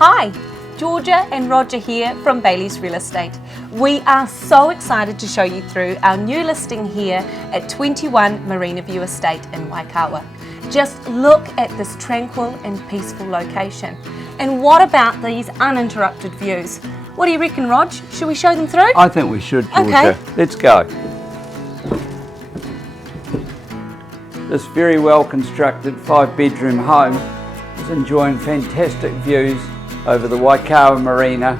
Hi, Georgia and Rodger here from Bayleys Real Estate. We are so excited to show you through our new listing here at 21 Marina View Estate in Waikawa. Just look at this tranquil and peaceful location. And what about these uninterrupted views? What do you reckon, Rog? Should we show them through? I think we should, Georgia. Okay. Let's go. This very well constructed 5-bedroom home is enjoying fantastic views over the Waikawa Marina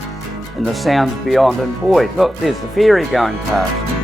and the sounds beyond. And boy, look, there's the ferry going past.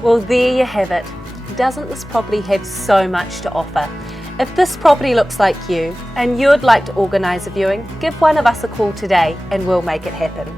Well, there you have it. Doesn't this property have so much to offer? If this property looks like you and you'd like to organise a viewing, give one of us a call today and we'll make it happen.